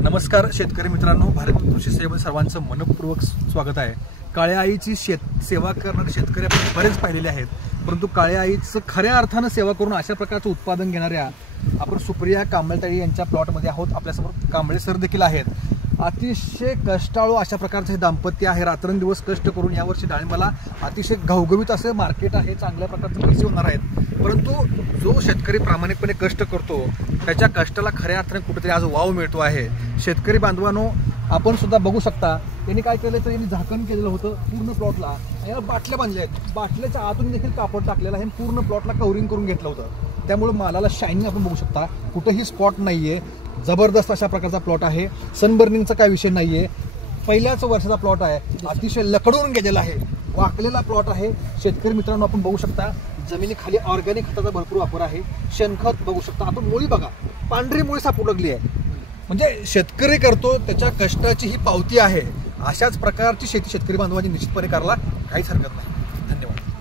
नमस्कार शेतकरी मित्रांनो, भारत कृषी सेवेमध्ये सर्वांचं मनपूर्वक स्वागत आहे। काळ्या आईची सेवा करणारे शेतकरी आपण बरेच पाहिलेले आहेत, परंतु काळ्या आईचं खऱ्या अर्थानं सेवा करून अशा प्रकारचं उत्पादन घेणाऱ्या आपण सुप्रिया कांबळेताई यांच्या प्लॉटमध्ये आहोत। आपल्यासमोर कांबळे सर देखील आहेत। अतिशय कष्टाळू अशा प्रकारचे हे दाम्पत्य आहे। रात्रंदिवस कष्ट करून यावर्षी डाळिंबाला अतिशय घवघवीत असे मार्केट आहे, चांगल्या प्रकारचे पैसे होणार आहेत। परंतु जो शेतकरी प्रामाणिकपणे कष्ट करतो त्याच्या कष्टाला खऱ्या अर्थाने कुठेतरी आज वाव मिळतो आहे। शेतकरी बांधवांनो, आपण सुद्धा बघू शकता त्यांनी काय केलं तर यांनी झाकण केलेलं होतं पूर्ण प्लॉटला, याला बाटल्या बांधल्या आहेत, बाटल्याच्या आतून देखील कापड टाकलेलं आहे, पूर्ण प्लॉटला कव्हरिंग करून घेतलं होतं। त्यामुळे मालाला शायनिंग आपण बघू शकता, कुठेही स्पॉट नाहीये, जबरदस्त अशा प्रकारचा प्लॉट आहे। सनबर्निंगचा काय विषय नाहीये, पहिल्याच वर्षाचा प्लॉट आहे, अतिशय लकडून गेलेला आहे, वाकलेला प्लॉट आहे। शेतकरी मित्रांनो, आपण बघू शकता जमिनीखाली ऑर्गॅनिक खताचा भरपूर वापर आहे, शेणखत बघू शकता आपण, मुळी बघा, पांढरी मुळी सापडू लागली आहे, म्हणजे शेतकरी करतो त्याच्या कष्टाची ही पावती आहे। अशाच प्रकारची शेती शेतकरी बांधवांनी निश्चितपणे करायला काहीच हरकत नाही। धन्यवाद।